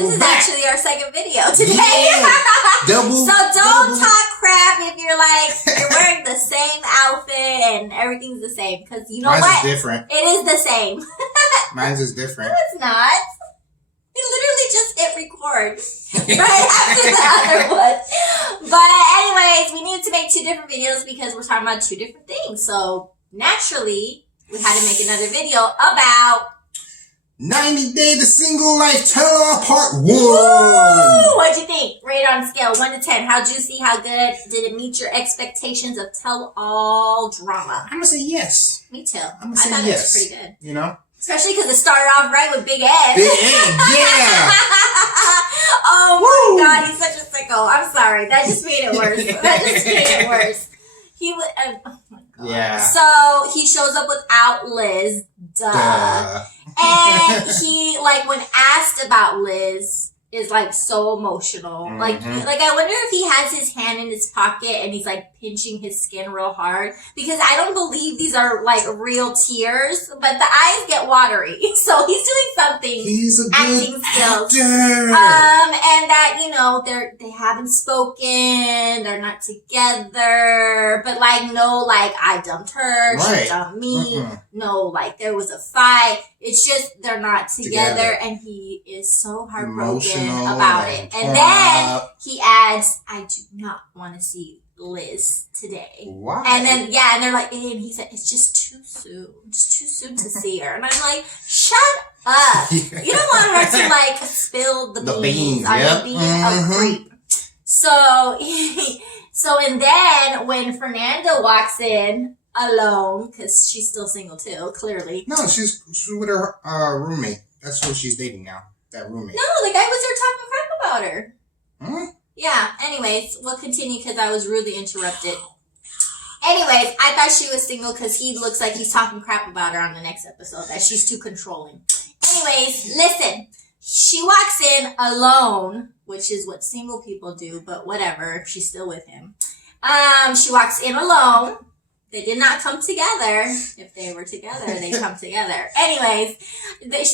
This is actually our second video today. Yeah. So don't talk crap if you're like, you're wearing the same outfit and everything's the same. Because you know Mine's what? Is different. It is the same. Mine's is different. No, it's not. We literally just hit record right after the other one. But anyways, we needed to make 2 different videos because we're talking about 2 different things. So naturally, we had to make another video about 90 Day to Single Life Tell-All Part 1. Woo! What'd you think? Rate on a scale 1 to 10. How juicy, how good? Did it meet your expectations of tell-all drama? I'm going to say yes. Me too. I'm going to say I thought yes. it was pretty good. You know? Especially because it started off right with Big Ed. Big Ed, yeah. Oh my God, he's such a sicko. I'm sorry. That just made it worse. He would. Oh my God. Yeah. So he shows up without Liz. Duh. And he, like, when asked about Liz, is like so emotional. Mm-hmm. Like I wonder if he has his hand in his pocket and he's like pinching his skin real hard, because I don't believe these are like real tears, but the eyes get watery. So he's doing something. He's a acting good skills. actor. And that, you know, they haven't spoken, they're not together, but like no, like I dumped her, Right. she dumped me. No, like there was a fight. It's just they're not together. And he is so heartbroken about it. And then he adds, I do not want to see Liz today. Why? And then, yeah, and they're like, and he said, it's just too soon. It's too soon to see her. And I'm like, shut up. Yeah. You don't want her to like spill the beans on yep. you being a creep. So, and then when Fernanda walks in alone, because she's still single too, clearly. No, she's with her roommate. That's who she's dating now. That roommate. No, the guy was there talking crap about her. Huh? Yeah, anyways, we'll continue because I was rudely interrupted. Anyways, I thought she was single because he looks like he's talking crap about her on the next episode, that she's too controlling. Anyways, listen. She walks in alone, which is what single people do, but whatever, she's still with him. She walks in alone. They did not come together. If they were together, they'd come together. Anyways,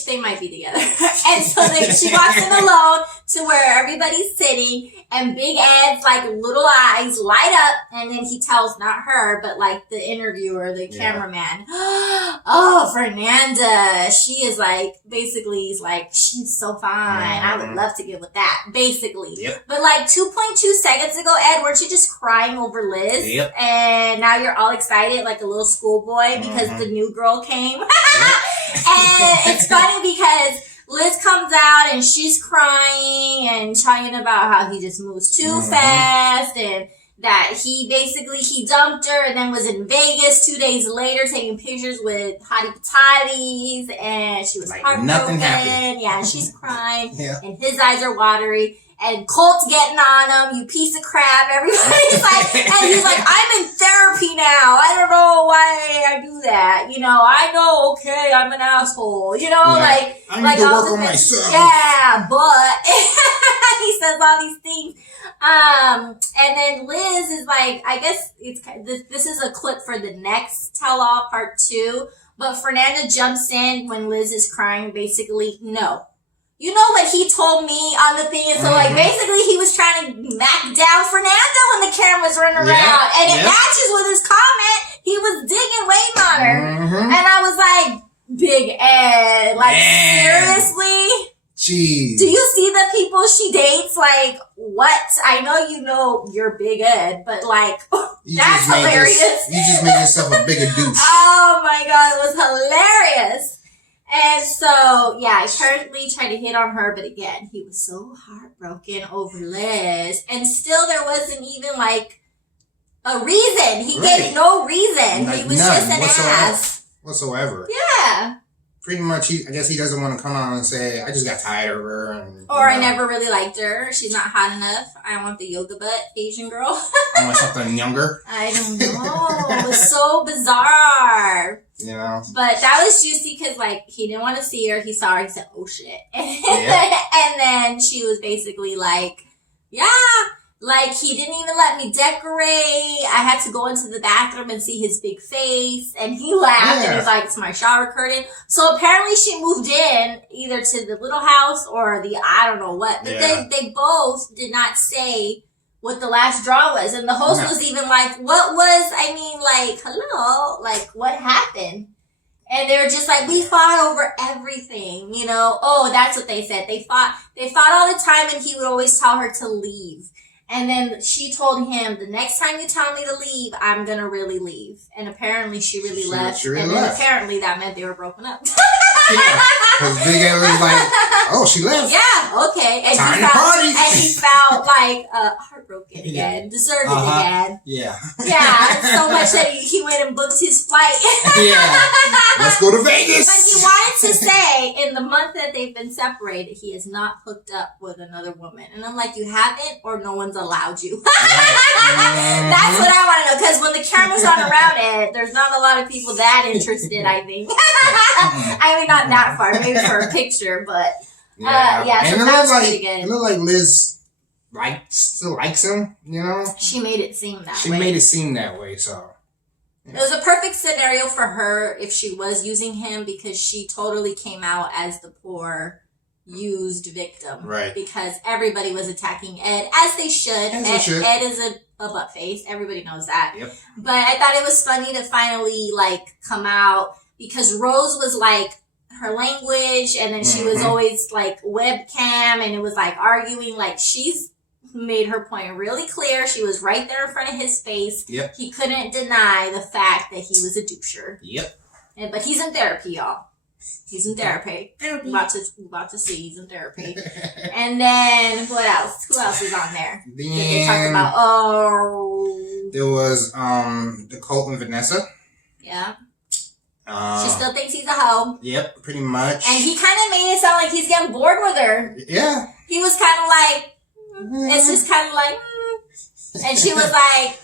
they might be together. And so she walks in alone to where everybody's sitting, and Big Ed's like little eyes light up, and then he tells not her, but like the interviewer, the cameraman, oh, Fernanda, she is like, basically he's like, she's so fine. I would love to get with that, basically. Yep. But like 2.2 seconds ago, Ed, weren't you just crying over Liz? Yep. And now you're all excited like a little schoolboy because the new girl came. And it's funny because Liz comes out and she's crying and talking about how he just moves too fast, and that he dumped her and then was in Vegas 2 days later taking pictures with hottie patatis, and she was like heartbroken. Nothing happened. Yeah, and she's crying and his eyes are watery. And Colt's getting on him, you piece of crap. Everybody's like, and he's like, I'm in therapy now. I don't know why I do that. You know, I know, okay, I'm an asshole. You know, like, I need to work on myself. Yeah, but he says all these things. And then Liz is like, I guess this is a clip for the next tell-all part 2. But Fernanda jumps in when Liz is crying, basically, no. You know what he told me on the thing? So, like, basically he was trying to knock down Fernanda when the camera's running around. And it matches with his comment. He was digging way on her. And I was like, Big Ed, like, seriously? Jeez. Do you see the people she dates? Like, what? I know you know you're Big Ed, but, like, that's hilarious. You just made yourself a bigger douche. Oh, my God. It was hilarious. And so, yeah, I currently tried to hit on her, but again, he was so heartbroken over Liz. And still there wasn't even, like, a reason. He gave no reason. Like, he was just an ass. Whatsoever. Yeah. Pretty much, I guess he doesn't want to come on and say, I just got tired of her. Or I never really liked her. She's not hot enough. I want the yoga butt Asian girl. I want something younger. I don't know. It was so bizarre. You know? But that was juicy because, like, he didn't want to see her. He saw her. He said, oh, shit. And then she was basically like, yeah. Like, he didn't even let me decorate. I had to go into the bathroom and see his big face. And he laughed and he was like, it's my shower curtain. So apparently she moved in either to the little house or the, I don't know what. But they both did not say what the last draw was. And the host was even like, hello? Like, what happened? And they were just like, we fought over everything, you know? Oh, that's what they said. They fought all the time and he would always tell her to leave. And then she told him, the next time you tell me to leave, I'm going to really leave. And apparently she really left. Then apparently that meant they were broken up. Yeah, because Big Ed was like, oh, she left. Yeah, okay. And he felt like heartbroken again, deserted again. Yeah. Yeah, so much that he went and booked his flight. Yeah. Let's go to Vegas. But he wanted to say, in the month that they've been separated, he has not hooked up with another woman. And I'm like, you haven't, or no one's allowed you. That's what I want to know, because when the camera's on around it, there's not a lot of people that interested, I think. I mean, not that far, maybe for a picture, but so that was pretty good. It looked like Liz still likes him, you know? She made it seem that way. She made it seem that way, so. Yeah. It was a perfect scenario for her if she was using him, because she totally came out as the poor used victim. Right. Because everybody was attacking Ed, as they should. Ed is a butt face. Everybody knows that. Yep. But I thought it was funny to finally, come out, because Rose was her language, and then she was always webcam, and it was arguing. She's made her point really clear. She was right there in front of his face. Yep. He couldn't deny the fact that he was a doucher. Yep. But he's in therapy, y'all. He's in therapy. About to see he's in therapy. And then what else? Who else is on there? They talk about there was the Colt and Vanessa. Yeah. She still thinks he's a hoe. Yep, pretty much. And he kind of made it sound like he's getting bored with her. Yeah. He was kind of like, it's just kind of like, And she was like,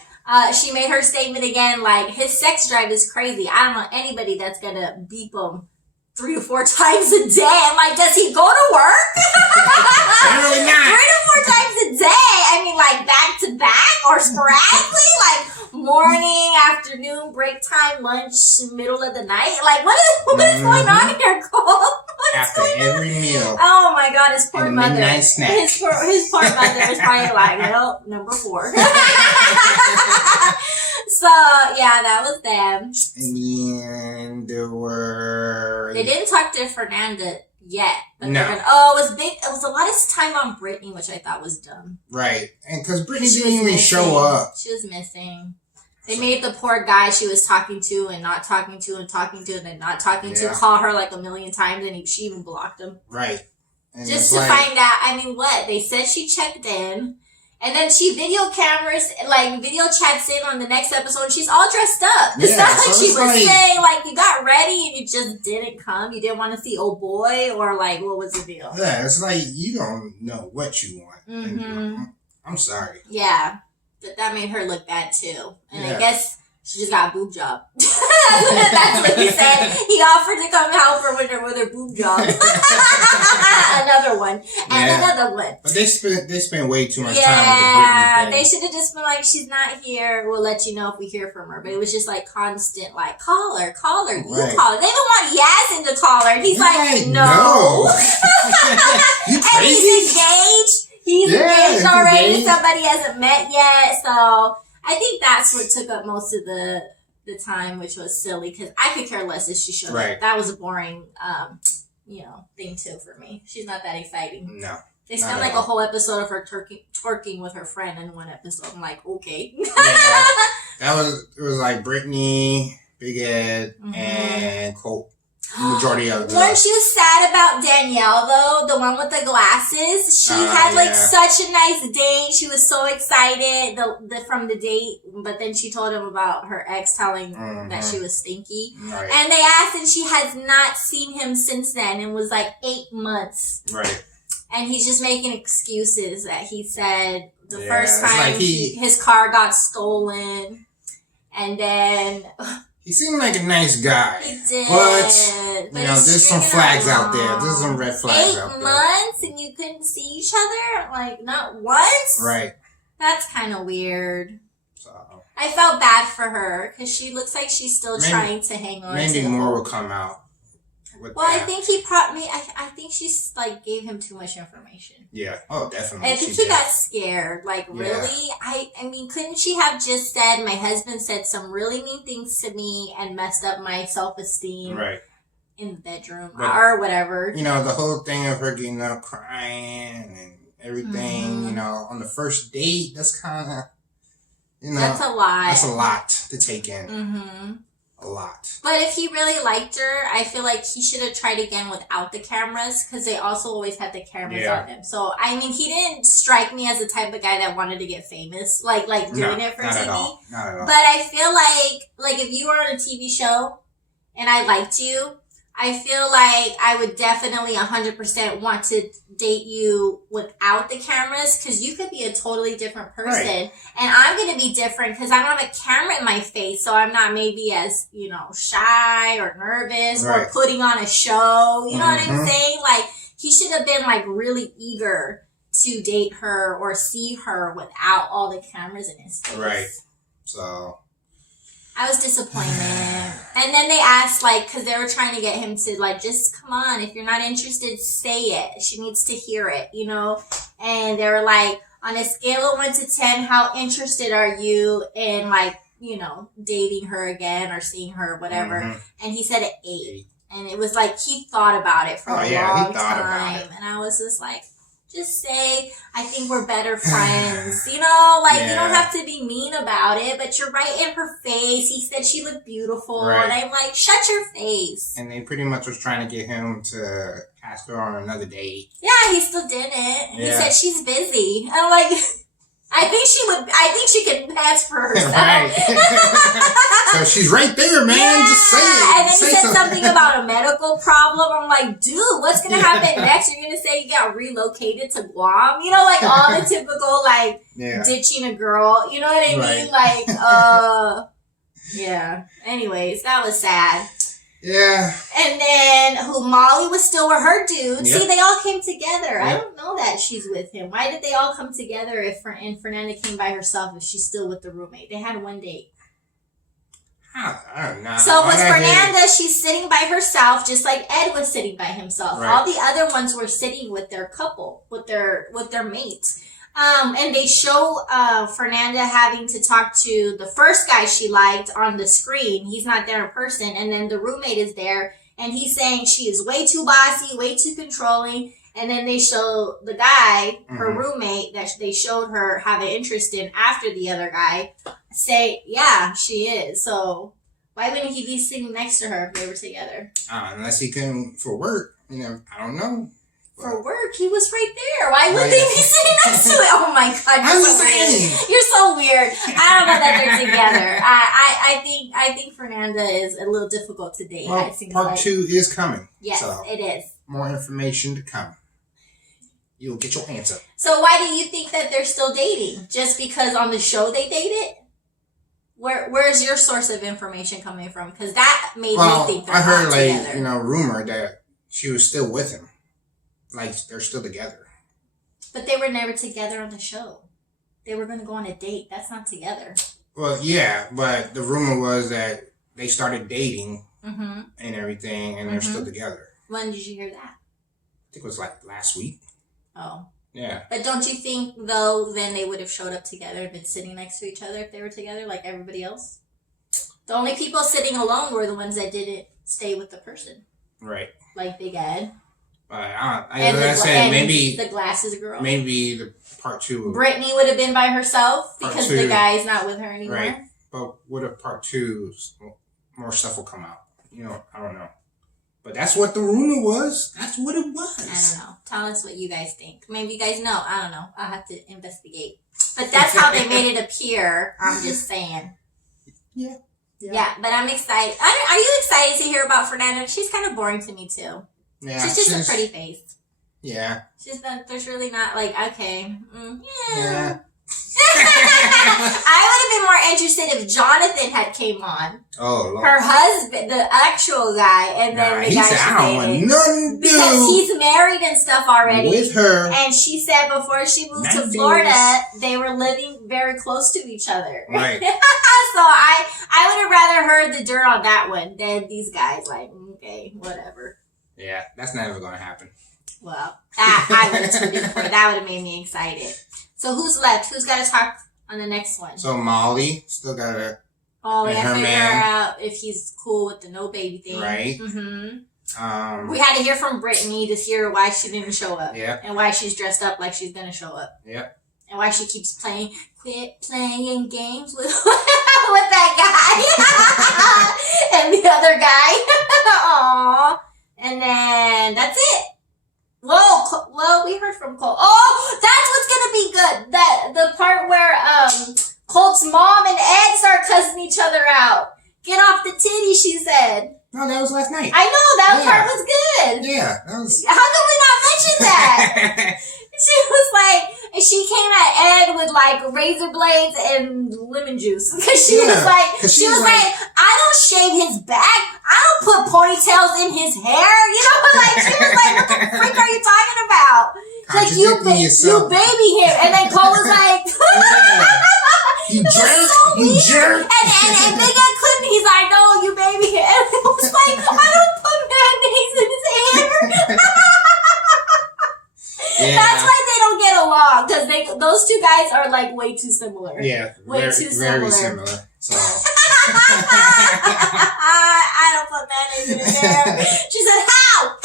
she made her statement again, his sex drive is crazy. I don't know anybody that's going to beep him 3 to 4 times a day. I'm like, does he go to work? Apparently not. 3 to 4 times a day. I mean, back to back or sporadically, morning, afternoon, break time, lunch, middle of the night. What is going on here, Cole? After every meal. Oh my God, his poor mother. Midnight snack. His poor mother is probably number 4. So yeah, that was them. And then they didn't talk to Fernanda yet. But no. It was a lot of time on Brittany, which I thought was dumb. Right. And because Brittany didn't even show up. She was missing. They made the poor guy she was talking to and not talking to and talking to and then not talking to call her a million times, and she even blocked him. Right. And just to find out, what? They said she checked in, and then she video chats in on the next episode, and she's all dressed up. It's not like she was saying, you got ready and you just didn't come. You didn't want to see old boy, or what was the deal? Yeah, it's you don't know what you want. Mm-hmm. I'm sorry. Yeah. But that made her look bad too. And I guess she just got a boob job. That's what he said. He offered to come help her with her boob job. Another one. And another one. But they spent way too much time with the Britney Yeah, thing. they should have just been she's not here. We'll let you know if we hear from her. But it was just constant, call her, you call her. They don't want Yasin to call her. And he's no. You crazy? And he's engaged. He's engaged already. Somebody hasn't met yet. So I think that's what took up most of the time, which was silly, because I could care less if she showed up. That was a boring, thing too for me. She's not that exciting. No. They spent a whole episode of her twerking with her friend in one episode. I'm like, okay. It was Brittany, Big Ed, and Colt. Majority of the Weren't you sad about Danielle though? The one with the glasses? She had such a nice date. She was so excited from the date, but then she told him about her ex telling that she was stinky. Right. And they asked, and she has not seen him since then. It was 8 months. Right. And he's just making excuses that he said the first time his car got stolen, and then he seemed like a nice guy. He did. But there's some flags out there. There's some red flags out there. 8 months and you couldn't see each other? Not once? Right. That's kind of weird. So I felt bad for her because she looks like she's still trying to hang on. Maybe to more will come out. I think he probably. I think she's like gave him too much information. Yeah. Oh, definitely. I think he got scared. Like, really? I mean, couldn't she have just said, "My husband said some really mean things to me and messed up my self-esteem." Right. In the bedroom or whatever. You know, the whole thing of her getting up crying and everything. You know, on the first date, that's kind of. You know, that's a lot. That's a lot to take in. A lot. But if he really liked her, I feel like he should have tried again without the cameras because they also always had the cameras on them. So, I mean, he didn't strike me as the type of guy that wanted to get famous, like doing it for not TV. At all. Not at all. But I feel like if you were on a TV show and I liked you, I feel like I would definitely 100% want to date you without the cameras because you could be a totally different person. Right. And I'm going to be different because I don't have a camera in my face. So I'm not maybe as, you know, shy or nervous or putting on a show. You know what I'm saying? Like, he should have been, like, really eager to date her or see her without all the cameras in his face. Right. So... I was disappointed. And then they asked, like, because they were trying to get him to, like, just come on. If you're not interested, say it. She needs to hear it, you know? And they were like, on a scale of 1 to 10, how interested are you in, like, you know, dating her again or seeing her or whatever? And he said an 8. And it was like he thought about it for a long time. And I was just like, just say, I think we're better friends. You know, like, you don't have to be mean about it, but you're right in her face. He said she looked beautiful. And I'm like, shut your face. And they pretty much was trying to get him to ask her on another date. Yeah, he still didn't. He said she's busy. I'm like... I think she can pass for herself. Right. So she's right there, man. Yeah. Just say it. And then he said something about a medical problem. I'm like, dude, what's going to happen next? You're going to say you got relocated to Guam? You know, like all the typical, like, ditching a girl. You know what I mean? Like, yeah. Anyways, that was sad. Yeah. And then Molly was still with her dude. See, they all came together. I don't know that she's with him. Why did they all come together and Fernanda came by herself if she's still with the roommate? They had one date. I don't know. So with Fernanda, she's sitting by herself, just like Ed was sitting by himself. Right. All the other ones were sitting with their couple, with their mates. And they show Fernanda having to talk to the first guy she liked on the screen. He's not there in person. And then the roommate is there. And he's saying she is way too bossy, way too controlling. And then they show the guy, her roommate, that they showed her have an interest in after the other guy, say, yeah, she is. So why wouldn't he be sitting next to her if they were together? Unless he came for work. You know, I don't know. For work, he was right there. Why would they be sitting next to it? Oh my God, you're so weird. You're so weird. I don't know that they're together. I think Fernanda is a little difficult to date. Well, part 2 is coming. Yes, so it is. More information to come. You'll get your answer. So why do you think that they're still dating? Just because on the show they dated? Where's your source of information coming from? Because that made me think they're not together. I heard, rumor that she was still with him. Like, they're still together. But they were never together on the show. They were going to go on a date. That's not together. Well, yeah, but the rumor was that they started dating and everything, and they're still together. When did you hear that? I think it was like last week. Oh. Yeah. But don't you think, though, then they would have showed up together and been sitting next to each other if they were together like everybody else? The only people sitting alone were the ones that didn't stay with the person. Right. Like Big Ed. Maybe the glasses girl. Maybe the part 2. Brittany would have been by herself because the guy's not with her anymore. Right. But what if part 2, more stuff will come out? You know, I don't know. But that's what the rumor was. That's what it was. I don't know. Tell us what you guys think. Maybe you guys know. I don't know. I'll have to investigate. But that's how they made it appear. I'm just saying. Yeah. Yeah, but I'm excited. Are you excited to hear about Fernanda? She's kind of boring to me, too. Yeah, she's just a pretty face. Yeah. There's really not like, okay. I would have been more interested if Jonathan had came on. Oh, Lord. Her husband, the actual guy, and then the guy she dated. Nothing to Because do he's married and stuff already. with her. And she said before she moved to Florida, they were living very close to each other. Right. So I would have rather heard the dirt on that one than these guys. Like, okay, whatever. Yeah, that's never going to happen. Well, that I would have tuned in for. That would have made me excited. So who's left? Who's got to talk on the next one? So Molly still got to... Oh, we have to figure out if he's cool with the no baby thing. Right. Mm-hmm. We had to hear from Brittany to hear why she didn't show up. Yeah. And why she's dressed up like she's going to show up. Yep. And why she keeps quit playing games with with that guy. And the other guy. Aww. And then that's it. Well, we heard from Colt. Oh, that's what's gonna be good. The part where Colt's mom and Ed start cussing each other out. Get off the titty, she said. No, that was last night. I know, that part was good. Yeah, that was... How come we not mention that? She was like, she came at Ed with like razor blades and lemon juice. Because she was like, I don't shave his back. I don't put ponytails in his hair. You know, like, she was like, what the freak are you talking about? Like, you baby him. And then Cole was like, you jerk. And Big Ed couldn't. He's like, no, you baby him. And it was like, I don't put mayonnaise in his hair. Yeah. That's why they don't get along, because those two guys are like way too similar. Yeah, way too similar. Very similar. So I don't put mayonnaise in his hair. She said, how?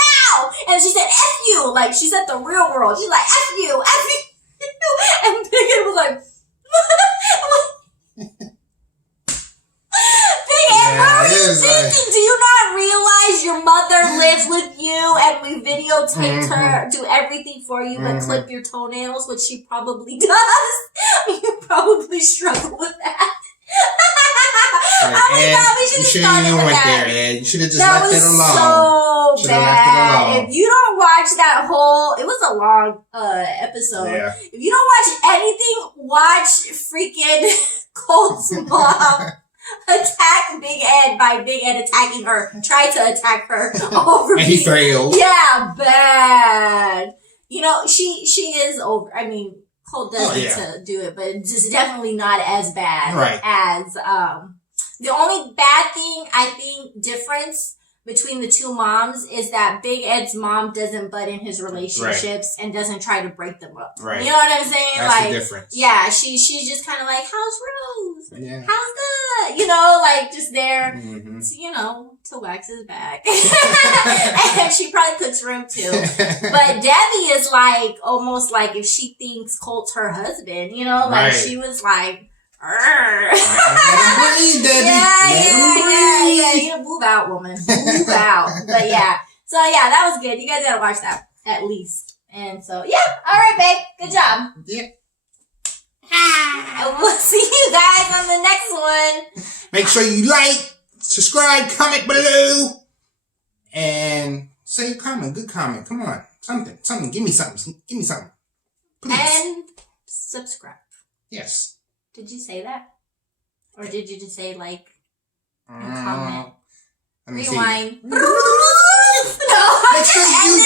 And she said, F you. Like, she said the real world. She's like, F you. And Big Ed was like, Big Ed, what are you thinking? Do you not realize your mother lives with you and we videotaped her, do everything for you, but clip your toenails, which she probably does? You probably struggle with that. Oh my God, we should have started with that. You should have just left it alone. So bad. If you don't watch that whole, it was a long episode. Yeah. If you don't watch anything, watch freaking Colt's mom attack Big Ed by Big Ed attacking her. Try to attack her over. And he failed. Yeah, bad. You know, she is over. I mean, Colt does need to do it, but it's just definitely not as bad as the only bad thing, I think, difference between the two moms is that Big Ed's mom doesn't butt in his relationships and doesn't try to break them up. Right. You know what I'm saying? That's like, the difference. Yeah, she's just kind of like, how's Rose? Yeah. How's that? You know, like just there, to wax his back. And she probably cooks for him too. But Debbie is like, almost like if she thinks Colt's her husband, you know, like she was like, let him breathe, Debbie. Yeah. You move out, woman. Move out. But yeah. So yeah, that was good. You guys gotta watch that at least. And so yeah. All right, babe. Good job. Yeah. We'll see you guys on the next one. Make sure you like, subscribe, comment below, and say a comment. Good comment. Come on. Something. Give me something. Please. And subscribe. Yes. Did you say that? Or did you just say like and comment? Rewind. No, make sure you